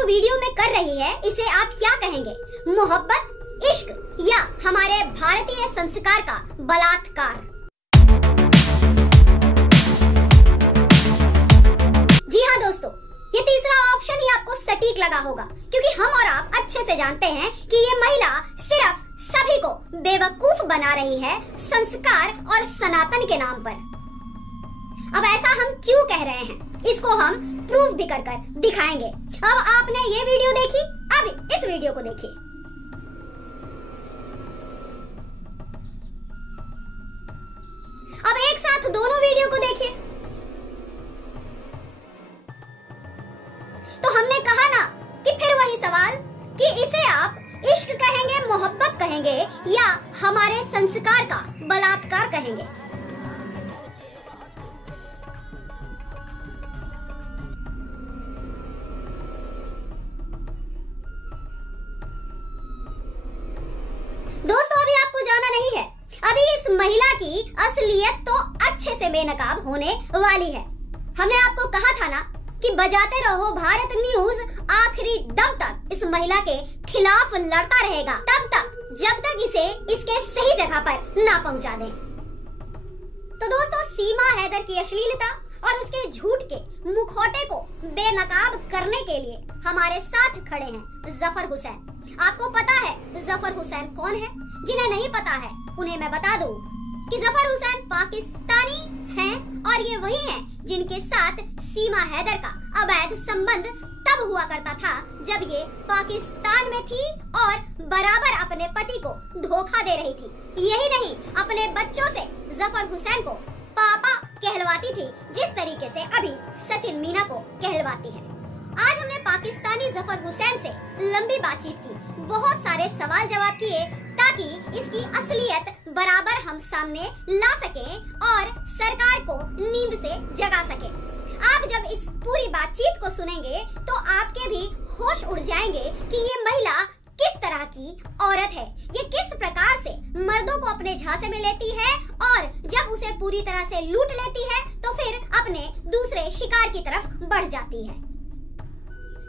जो वीडियो में कर रही है इसे आप क्या कहेंगे? मोहब्बत, इश्क या हमारे भारतीय संस्कार का बलात्कार? जी हाँ दोस्तों, ये तीसरा ऑप्शन ही आपको सटीक लगा होगा, क्योंकि हम और आप अच्छे से जानते हैं कि ये महिला सिर्फ सभी को बेवकूफ बना रही है संस्कार और सनातन के नाम पर। अब ऐसा हम क्यों कह रहे हैं, इसको हम प्रूफ भी कर दिखाएंगे। अब आपने ये वीडियो देखी, अब इस वीडियो को देखिए। अब एक साथ दोनों वीडियो को देखिए। तो हमने कहा ना कि फिर वही सवाल कि इसे आप इश्क कहेंगे, मोहब्बत कहेंगे या हमारे संस्कार का बलात्कार कहेंगे? दोस्तों, अभी आपको जाना नहीं है, अभी इस महिला की असलियत तो अच्छे से बेनकाब होने वाली है। हमने आपको कहा था ना कि बजाते रहो भारत न्यूज आखिरी दम तक इस महिला के खिलाफ लड़ता रहेगा, तब तक जब तक इसे इसके सही जगह पर ना पहुंचा दें। तो दोस्तों, सीमा हैदर की अश्लीलता और उसके झूठ के मुखौटे को बेनकाब करने के लिए हमारे साथ खड़े हैं जफर हुसैन। आपको पता है जफर हुसैन कौन है? जिन्हें नहीं पता है उन्हें मैं बता दूं कि जफर हुसैन पाकिस्तानी हैं और ये वही हैं जिनके साथ सीमा हैदर का अवैध संबंध तब हुआ करता था जब ये पाकिस्तान में थी और बराबर अपने पति को धोखा दे रही थी। यही नहीं, अपने बच्चों से जफर हुसैन को पापा कहलवाती थी, जिस तरीके से अभी सचिन मीना को कहलवाती है। आज हमने पाकिस्तानी जफर हुसैन से लंबी बातचीत की, बहुत सारे सवाल जवाब किए ताकि इसकी असलियत बराबर हम सामने ला सकें और सरकार को नींद से जगा सकें। आप जब इस पूरी बातचीत को सुनेंगे तो आपके भी होश उड़ जाएंगे कि ये महिला किस तरह की औरत है, ये किस प्रकार से मर्दों को अपने झांसे में लेती है और जब उसे पूरी तरह से लूट लेती है तो फिर अपने दूसरे शिकार की तरफ बढ़ जाती है।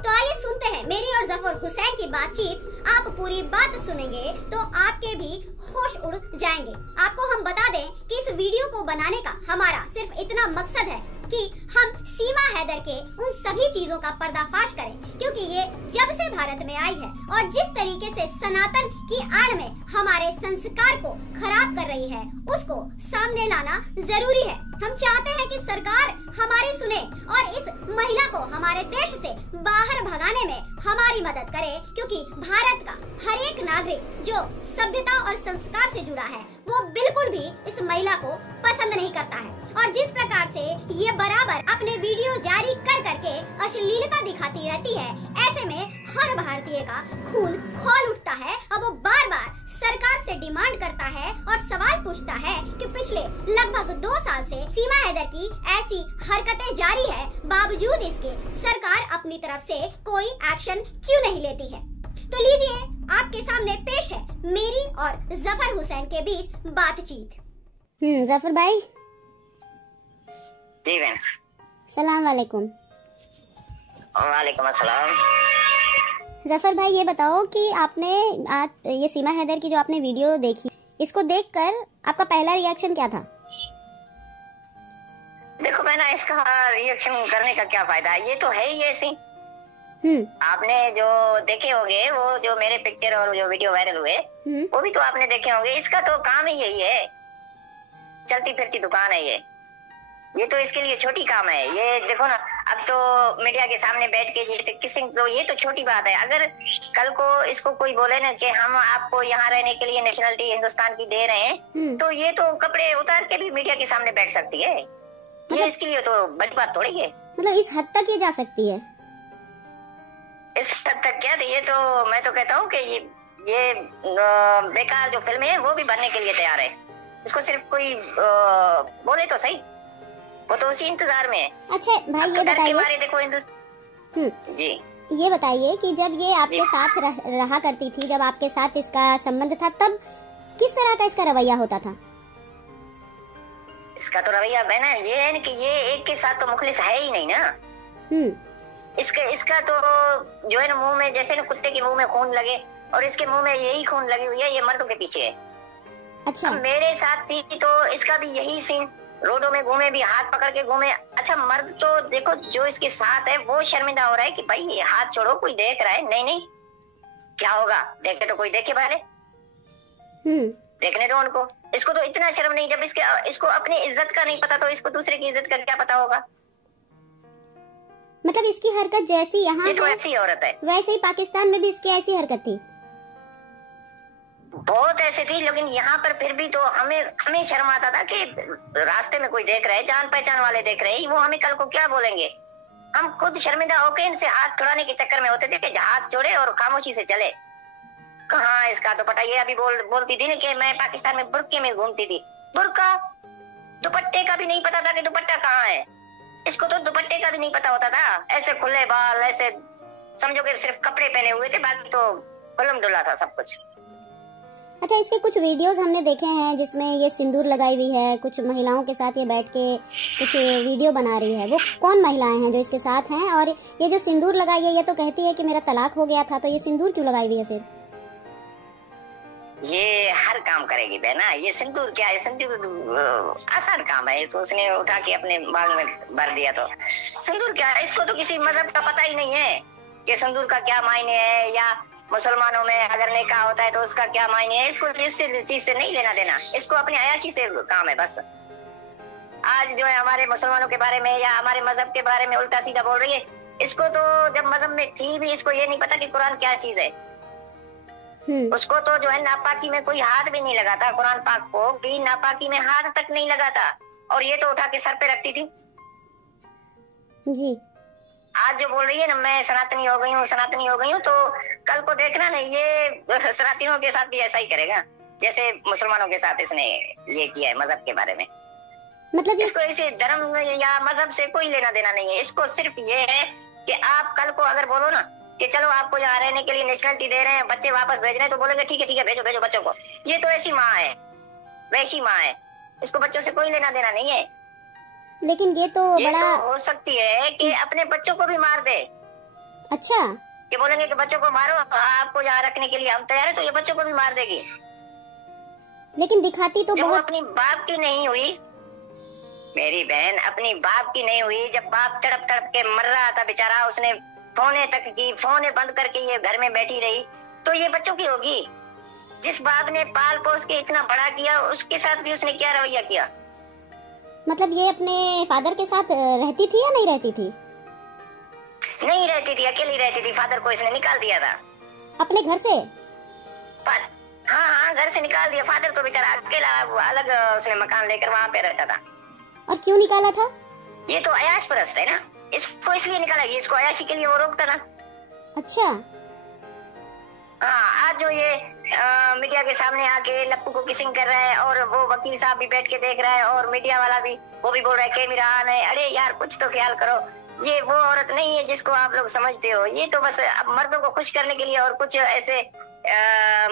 तो आइए सुनते हैं मेरी और जफर हुसैन की बातचीत। आप पूरी बात सुनेंगे तो आपके भी होश उड़ जाएंगे। आपको हम बता दें कि इस वीडियो को बनाने का हमारा सिर्फ इतना मकसद है कि हम सीमा हैदर के उन सभी चीजों का पर्दाफाश करें, क्योंकि ये जब से भारत में आई है और जिस तरीके से सनातन की आड़ में हमारे संस्कार को खराब कर रही है उसको सामने लाना जरूरी है। हम चाहते हैं कि सरकार हमारी सुने और इस महिला को हमारे देश से बाहर भगाने में हमारी मदद करे, क्योंकि भारत का हर एक नागरिक जो सभ्यता और संस्कार से जुड़ा है वो बिल्कुल भी इस महिला को पसंद नहीं करता है। और जिस प्रकार से ये बराबर अपने वीडियो जारी कर करके अश्लीलता दिखाती रहती है, ऐसे में हर भारतीय का खून खौल उठता है और वो बार बार सरकार से डिमांड करता है और सवाल पूछता है कि पिछले लगभग 2 साल से सीमा हैदर की ऐसी हरकतें जारी है, बावजूद इसके सरकार अपनी तरफ से कोई एक्शन क्यों नहीं लेती है। तो लीजिए, आपके सामने पेश है मेरी और जफर हुसैन के बीच बातचीत। जफर भाई। जी बहन। सलाम वालेकुम। वालेकुम अस्सलाम। जफर भाई, ये बताओ कि आपने ये सीमा हैदर की जो आपने वीडियो देखी, इसको देखकर आपका पहला रिएक्शन क्या था? देखो बहना, इसका रिएक्शन करने का क्या फायदा है, ये तो है ही ऐसी। आपने जो देखे होंगे, वो जो मेरे पिक्चर और जो वीडियो वायरल हुए वो भी तो आपने देखे होंगे। इसका तो काम ही यही है, चलती फिरती दुकान है ये तो इसके लिए छोटी काम है। ये देखो ना, अब तो मीडिया के सामने बैठ के ये तो छोटी बात है। अगर कल को इसको कोई बोले ना कि हम आपको यहाँ रहने के लिए नेशनलिटी हिंदुस्तान की दे रहे हैं, तो ये तो कपड़े उतार के भी मीडिया के सामने बैठ सकती है। ये इसके लिए तो बड़ी बात थोड़ी है। मतलब इस हद तक ये जा सकती है? इस हद तक क्या, ये तो मैं तो कहता हूँ कि ये बेकार जो फिल्म है वो भी बनने के लिए तैयार है। इसको सिर्फ कोई बोले तो सही, वो तो उसी इंतजार में है। अच्छा भाई, ये बताइए, देखो जी, ये बताइए कि जब ये आपके साथ रहा करती थी, जब आपके साथ इसका संबंध था, तब किस तरह का इसका रवैया होता था? इसका तो रवैया बहना ये है कि ये एक के साथ तो मुखलिस है ही नहीं ना। इसका तो जो है ना मुंह में जैसे ना कुत्ते के मुंह में खून लगे, और इसके मुंह में यही खून लगी हुई है, ये मर्दों के पीछे है। अच्छा, मेरे साथ थी तो इसका भी यही सीन, रोडों में घूमे भी, हाथ पकड़ के घूमे। अच्छा मर्द तो देखो जो इसके साथ है वो शर्मिंदा हो रहा है कि भाई ये हाथ छोड़ो, कोई देख रहा है। नहीं नहीं, क्या होगा, देखे तो कोई देखे पहले, देखने दो उनको। इसको तो इतना शर्म नहीं, जब इसको अपनी इज्जत का नहीं पता तो इसको दूसरे की इज्जत का क्या पता होगा। मतलब इसकी हरकत जैसी यहाँ तो ऐसी औरत है, वैसे ही पाकिस्तान में भी इसकी ऐसी हरकत थी, बहुत ऐसी थी। लेकिन यहाँ पर फिर भी तो हमें शर्म आता था कि रास्ते में कोई देख रहे है, जान पहचान वाले देख रहे हैं, वो हमें कल को क्या बोलेंगे। हम खुद शर्मिंदा होकर इनसे हाथ छुड़ाने के चक्कर में होते थे कि हाथ छोड़े और खामोशी से चले। कहाँ इसका दुपट्टा, ये अभी बोलती थी ना कि मैं पाकिस्तान में बुर्के में घूमती थी। बुर्का, दुपट्टे का भी नहीं पता था कि दुपट्टा कहाँ है। इसको तो दुपट्टे का भी नहीं पता होता था। ऐसे खुले बाल, ऐसे समझो कि सिर्फ कपड़े पहने हुए थे, बाकी तो उलम डुला था सब कुछ। अच्छा, इसके कुछ वीडियोस हमने देखे हैं जिसमें ये सिंदूर लगाई हुई है, कुछ महिलाओं के साथ ये बैठ के कुछ वीडियो बना रही है। वो कौन महिलाएं हैं जो इसके साथ हैं? और ये जो सिंदूर लगाई है, ये तो कहती है कि मेरा तलाक हो गया था, तो ये सिंदूर क्यों लगाई हुई है फिर? ये हर काम करेगी बहना, ये सिंदूर क्या है, सिंदूर आसान काम है। तो उसने उठा के अपने बाग में भर दिया, तो सिंदूर क्या है, इसको तो किसी मजहब का पता ही नहीं है कि सिंदूर का क्या मायने है, या मुसलमानों में अगर निकाह होता है तो उसका क्या मायने है। इसको इस चीज से नहीं लेना देना, इसको अपनी अयाशी से काम है बस। आज जो है हमारे मुसलमानों के बारे में या हमारे मजहब के बारे में उल्टा सीधा बोल रही है। इसको तो जब मजहब में थी भी इसको ये नहीं पता कि कुरान क्या चीज है। उसको तो जो है नापाकी में कोई हाथ भी नहीं लगाता, कुरान पाक को भी नापाकी में हाथ तक नहीं लगाता, और ये तो उठा के सर पे रखती थी जी। आज जो बोल रही है ना मैं सनातनी हो गई हूँ, सनातनी हो गई हूँ, तो कल को देखना ना ये सनातनियों के साथ भी ऐसा ही करेगा जैसे मुसलमानों के साथ इसने ये किया है मजहब के बारे में। मतलब इसको इसे धर्म या मजहब से कोई लेना देना नहीं है। इसको सिर्फ ये है कि आप कल को अगर बोलो ना कि चलो आपको यहाँ रहने के लिए नेशनलिटी दे रहे हैं, बच्चे वापस भेज रहे हैं, तो बोलेंगे ठीक है भेजो भेजो बच्चों को। ये तो ऐसी माँ है, वैसी माँ है, इसको बच्चों से कोई लेना देना नहीं है। लेकिन ये तो बड़ा तो हो सकती है कि अपने बच्चों को भी मार दे। अच्छा, कि बोलेंगे कि बच्चों को मारो, आपको यहाँ रखने के लिए हम तैयार है, तो ये बच्चों को भी मार देगी। लेकिन दिखाती तो जब बहुत... वो अपनी बाप की नहीं हुई मेरी बहन, अपनी बाप की नहीं हुई, जब बाप तड़प तड़प के मर रहा था बेचारा, उसने फोने तक की, फोने बंद करके ये घर में बैठी रही, तो ये बच्चों की होगी। जिस बाप ने पाल पोस के इतना बड़ा किया, उसके साथ भी उसने क्या रवैया किया। मतलब ये अपने फादर के साथ रहती थी या नहीं रहती थी? नहीं रहती थी, अकेली रहती थी। फादर को इसने निकाल दिया था अपने घर से। हाँ, घर से निकाल दिया। फादर तो बेचारा अकेला अलग उसने मकान लेकर वहाँ पे रहता था। और क्यों निकाला था? ये तो अयाश परस्त है ना, इसको इसलिए निकाला, इसको अयाशी के लिए वो रोकता था। अच्छा हाँ, आज जो ये मीडिया के सामने आके लप्पू को किसिंग कर रहा है, और वो वकील साहब भी बैठ के देख रहा है, और मीडिया वाला भी, वो भी बोल रहा है कैमरा ऑन है। अरे यार कुछ तो ख्याल करो, ये वो औरत नहीं है जिसको आप लोग समझते हो। ये तो बस अब मर्दों को खुश करने के लिए, और कुछ ऐसे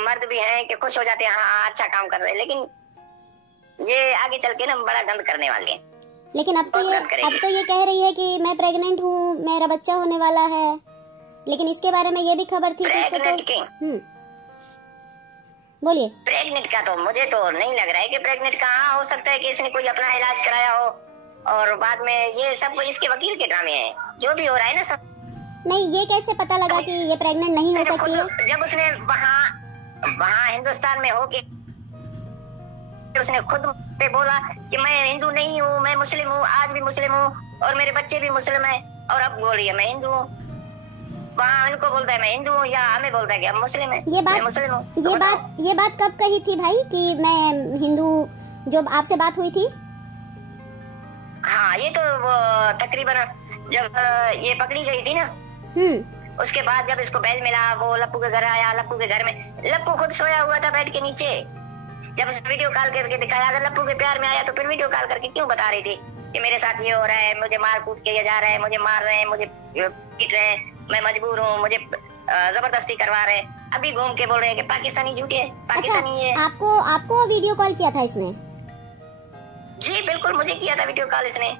मर्द भी हैं कि खुश हो जाते हैं, हाँ अच्छा काम कर रहे हैं, लेकिन ये आगे चल के ना बड़ा गंद करने वाले हैं। लेकिन अब तो ये कह रही है कि मैं प्रेग्नेंट हूँ, मेरा बच्चा होने वाला है। लेकिन इसके बारे में ये भी खबर थी कि इसको तो बोलिए। प्रेग्नेंट का तो मुझे तो नहीं लग रहा है कि प्रेग्नेंट का। हाँ, हो सकता है कि इसने कोई अपना इलाज कराया हो, और बाद में ये सब इसके वकील के ड्रामे हैं, जो भी हो रहा है ना सब। नहीं, ये कैसे पता लगा कि ये प्रेग्नेंट नहीं हो सकती है? जब उसने वहाँ हिंदुस्तान में होके उसने खुद पे बोला कि मैं हिंदू नहीं हूँ, मैं मुस्लिम हूँ, आज भी मुस्लिम हूँ, और मेरे बच्चे भी मुस्लिम हैं, और अब बोल रही है मैं हिंदू हूँ। वहाँ उनको बोलता है मैं हिंदू हूँ, या हमें बोलता है कि हम मुस्लिम हैं। मैं मुस्लिम हूँ। ये बात कब कही थी भाई कि मैं हिंदू? जब आपसे बात हुई थी? हाँ, ये तो वो तकरीबन जब ये पकड़ी गई थी ना, उसके बाद जब इसको बेल मिला, वो लप्पू के घर आया। लप्पू के घर में लप्पू खुद सोया हुआ था बैठ के नीचे। जब उसे वीडियो कॉल करके दिखाया, अगर लप्पू के प्यार में आया तो फिर वीडियो कॉल करके क्यों बता रही थी कि मेरे साथ ये हो रहा है, मुझे मार कूट के जा रहा है, मुझे मार रहे हैं, मुझे पीट रहे हैं, मैं मजबूर हूँ, मुझे जबरदस्ती करवा रहे हैं। अभी घूम के बोल रहे हैं कि पाकिस्तानी झूठे है, पाकिस्तानी है। आपको वीडियो कॉल किया था इसने? जी बिल्कुल, मुझे किया था वीडियो कॉल इसने,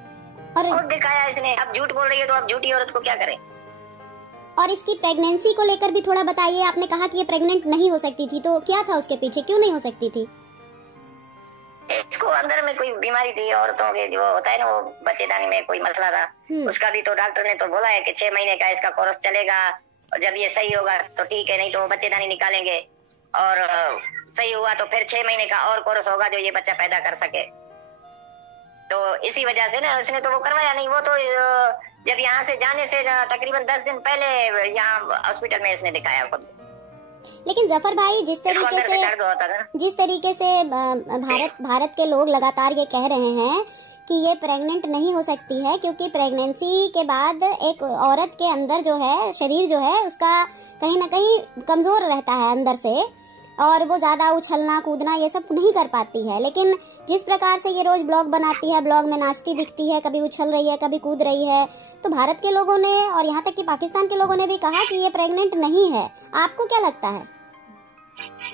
और खुद दिखाया इसने। अब झूठ बोल रही है तो अब झूठी औरत को क्या करे? और इसकी प्रेगनेंसी को लेकर भी थोड़ा बताइए। आपने कहा कि ये प्रेग्नेंट नहीं हो सकती थी, तो क्या था उसके पीछे, क्यों नहीं हो सकती थी? इसको अंदर में कोई बीमारी थी, औरतों के जो होता है ना वो बच्चेदानी में कोई मसला था, उसका भी तो डॉक्टर ने तो बोला है कि 6 महीने का इसका कोर्स चलेगा, और जब ये सही होगा तो ठीक है, नहीं तो बच्चेदानी निकालेंगे, और सही हुआ तो फिर 6 महीने का और कोर्स होगा जो ये बच्चा पैदा कर सके। तो इसी वजह से ना उसने तो वो करवाया नहीं। वो तो जब यहाँ से जाने से तकरीबन 10 दिन पहले यहाँ हॉस्पिटल में इसने दिखाया खुद। लेकिन जफर भाई, जिस तरीके से भारत के लोग लगातार ये कह रहे हैं कि ये प्रेग्नेंट नहीं हो सकती है, क्योंकि प्रेगनेंसी के बाद एक औरत के अंदर जो है, शरीर जो है उसका कहीं ना कहीं कमजोर रहता है अंदर से, और वो ज्यादा उछलना कूदना ये सब नहीं कर पाती है। लेकिन जिस प्रकार से ये रोज ब्लॉग बनाती है, ब्लॉग में नाचती दिखती है, कभी उछल रही है कभी कूद रही है, तो भारत के लोगों ने और यहाँ तक कि पाकिस्तान के लोगों ने भी कहा कि ये प्रेग्नेंट नहीं है। आपको क्या लगता है?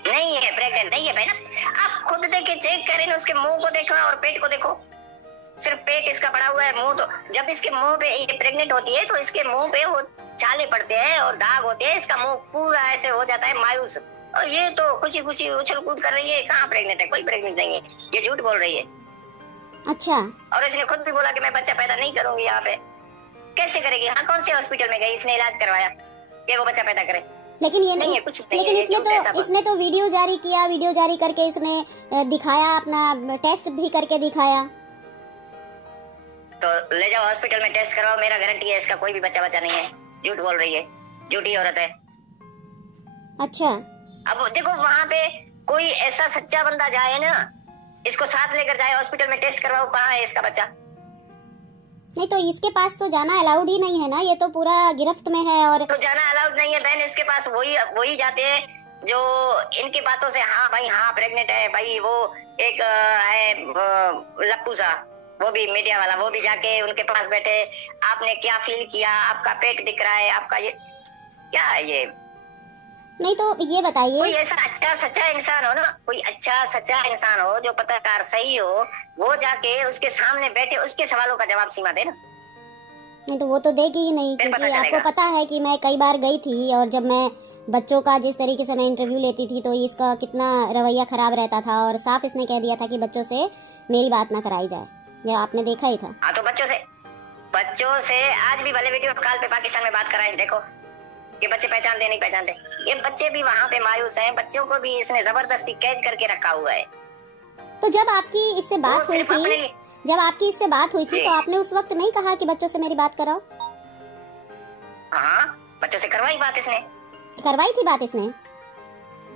नहीं है, प्रेग्नेंट नहीं है भाई ना। आप खुद देखे, चेक करें ना, उसके मुंह को देखो और पेट को देखो, सिर्फ पेट इसका बड़ा हुआ है, मुंह तो जब इसके मुंह पे ये प्रेग्नेंट होती है तो इसके मुंह पे वो छाले पड़ते हैं और दाग होते हैं, इसका मुंह पूरा ऐसे हो जाता है मायूस, और ये तो खुशी खुशी उछल कूद कर रही है। कहाँ प्रेग्नेंट है? कोई प्रेग्नेंट नहीं है, ये झूठ बोल रही है। अच्छा। और इसने खुद भी बोला कि मैं बच्चा पैदा नहीं करूंगी। यहाँ पे कैसे करेगी? हाँ, कौन से हॉस्पिटल में गई, इसने इलाज करवाया कि वो बच्चा पैदा करे? लेकिन ये नहीं है, कुछ नहीं। लेकिन इसने तो वीडियो जारी किया, वीडियो जारी करके इसने दिखाया, अपना टेस्ट भी करके दिखाया। तो ले जाओ हॉस्पिटल में टेस्ट करवाओ, मेरा गारंटी है इसका कोई भी बच्चा नहीं है। झूठ बोल रही है, झूठी औरत है। अच्छा, अब देखो वहाँ पे कोई ऐसा सच्चा बंदा जाए ना, इसको साथ लेकर जाए हॉस्पिटल में टेस्ट करवाओ, कहाँ है इसका बच्चा? नहीं तो इसके पास तो जाना अलाउड ही नहीं है ना, ये तो पूरा गिरफ्त में है। और तो जाना अलाउड नहीं है बहन, इसके पास वही जाते हैं जो इनकी बातों से हाँ भाई हाँ प्रेग्नेंट है भाई। वो एक है लप्पू सा, वो भी मीडिया वाला, वो भी जाके उनके पास बैठे, आपने क्या फील किया, आपका पेट दिख रहा है, आपका ये क्या है ये? नहीं तो ये बताइए, कोई ऐसा अच्छा सच्चा इंसान हो ना, कोई अच्छा सच्चा इंसान हो जो पत्रकार सही हो, वो जाके उसके सामने बैठे उसके सवालों का जवाब सीमा दे ना। नहीं तो वो तो देगी ही नहीं, क्योंकि आपको पता है कि मैं कई बार गई थी, और जब मैं बच्चों का जिस तरीके से मैं इंटरव्यू लेती थी तो इसका कितना रवैया खराब रहता था, और साफ इसने कह दिया था कि बच्चों से मेरी बात ना कराई जाए। ये आपने देखा ही था। हाँ, तो बच्चों से आज भी भले वीडियो कॉल पे पाकिस्तान में बात कराएं, देखो कि बच्चे पहचानते नहीं पहचानते। ये बच्चे भी वहाँ पे मायूस हैं, बच्चों को भी इसने जबरदस्ती कैद करके रखा हुआ है। तो जब आपकी इससे बात हुई थी, तो आपने उस वक्त नहीं कहा कि बच्चों से मेरी बात कराओ? हाँ, बच्चों से करवाई बात इसने। करवाई थी बात इसने?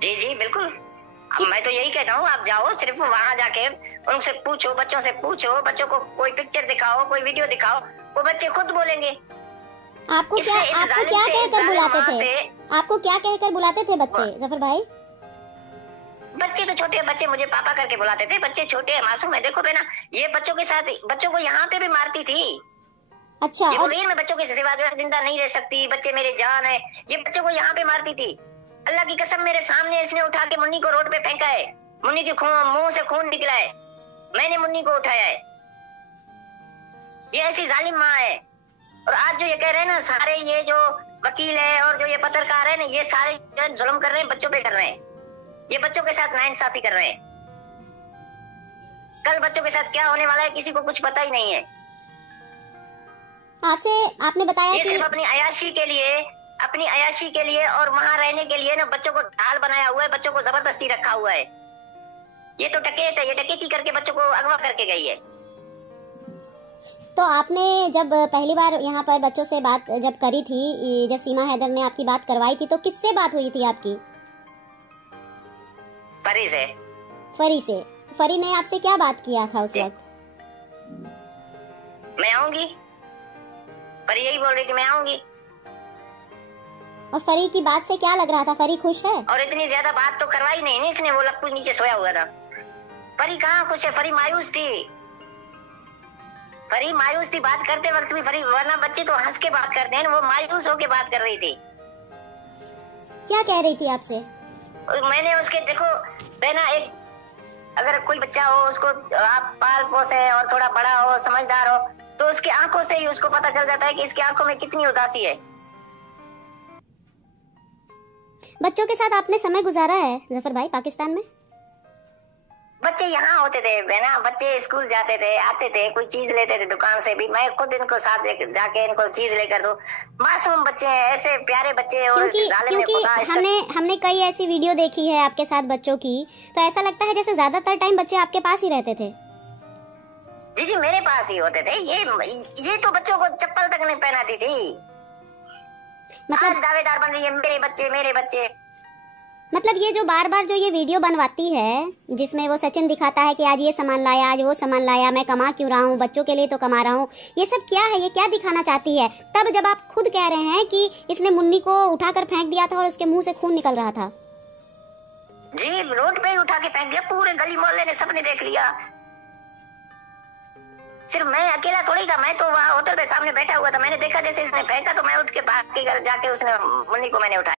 जी जी बिल्कुल। अब मैं तो यही कहता हूँ, आप जाओ सिर्फ वहाँ जाके उनसे पूछो, बच्चों से पूछो, बच्चों को कोई पिक्चर दिखाओ, कोई वीडियो दिखाओ, वो बच्चे खुद बोलेंगे। आपको क्या कहकर बुलाते थे? आपको क्या कहकर बुलाते थे बच्चे, जफर भाई? बच्चे तो छोटे बच्चे मुझे पापा करके बुलाते थे, बच्चे छोटे हैं, मासूम है। देखो बेना, ये बच्चों के साथ बच्चों को यहाँ पे भी मारती थी। अच्छा, ये मैं बच्चों के सिवा जिंदा नहीं रह सकती, बच्चे मेरे जान है, ये बच्चों को यहाँ पे मारती थी। अल्लाह की कसम, मेरे सामने इसने उठा के मुन्नी को रोड पे फेंका है, मुन्नी के मुंह से खून निकला है, मैंने मुन्नी को उठाया है। ये ऐसी जालिम माँ है। और आज जो ये कह रहे हैं ना, सारे ये जो वकील है और जो ये पत्रकार है ना, ये सारे जुल्म कर रहे हैं, बच्चों पे कर रहे हैं, ये बच्चों के साथ नाइंसाफी कर रहे हैं। कल बच्चों के साथ क्या होने वाला है किसी को कुछ पता ही नहीं है। आपने बताया ये सिर्फ अपनी अयाशी के लिए और वहाँ रहने के लिए ना बच्चों को ढाल बनाया हुआ है, बच्चों को जबरदस्ती रखा हुआ है। ये तो डकैत है, ये डकैती करके बच्चों को अगवा करके गई है। तो आपने जब पहली बार यहाँ पर बच्चों से बात जब करी थी, जब सीमा हैदर ने आपकी बात करवाई थी, तो किससे बात हुई थी आपकी? फरी से। फरी से? फरी ने आपसे क्या बात किया था उस वक्त? मैं आऊंगी, फरी यही बोल रही थी, मैं आऊंगी। और फरी की बात से क्या लग रहा था? फरी खुश है? और इतनी ज्यादा बात तो करवाई नहीं इसने, वो लप्पू नीचे सोया हुआ था। फरी कहाँ खुश है? फरी मायूस थी, फरी मायूस थी बात करते वक्त भी। फरी, वरना बच्चे तो हंस के बात करते हैं, वो मायूस होके बात कर रही थी। क्या कह रही थी आपसे? मैंने उसके, देखो बहना, एक अगर कोई बच्चा हो, उसको आप पाल पोसे और थोड़ा बड़ा हो, समझदार हो, तो उसकी आंखों से ही उसको पता चल जाता है कि इसकी आंखों में कितनी उदासी है। बच्चों के साथ आपने समय गुजारा है जफर भाई पाकिस्तान में? बच्चे यहाँ होते थे बहना, बच्चे स्कूल जाते थे, आते थे, कोई चीज लेते थे दुकान से भी, मैं खुद इनको साथ जाके इनको चीज लेकर दूं। मासूम बच्चे हैं, ऐसे प्यारे बच्चे। और क्योंकि हमने कई ऐसी वीडियो देखी है आपके साथ बच्चों की, तो ऐसा लगता है जैसे ज्यादातर टाइम बच्चे आपके पास ही रहते थे। जी जी मेरे पास ही होते थे। ये तो बच्चों को चप्पल तक नहीं पहनाती थी। मतलब दावेदार बन रही है मेरे बच्चे। मतलब ये जो बार बार जो ये वीडियो बनवाती है जिसमें वो सचिन दिखाता है कि आज ये सामान लाया, आज वो सामान लाया, मैं कमा क्यों रहा हूँ, बच्चों के लिए तो कमा रहा हूँ, ये सब क्या है? ये क्या दिखाना चाहती है? तब जब आप खुद कह रहे हैं कि इसने मुन्नी को उठाकर फेंक दिया था और उसके मुंह से खून निकल रहा था। जी रोड पे ही उठा के फेंक दिया, पूरे गली मोहल्ले ने सबने देख लिया। सिर्फ मैं अकेला थोड़ी था, मैं तो वहाँ होटल पे सामने बैठा हुआ था। मैंने देखा जैसे इसने फेंका तो मैं उठ के भाग के घर जाके उसने मुन्नी को मैंने उठाया।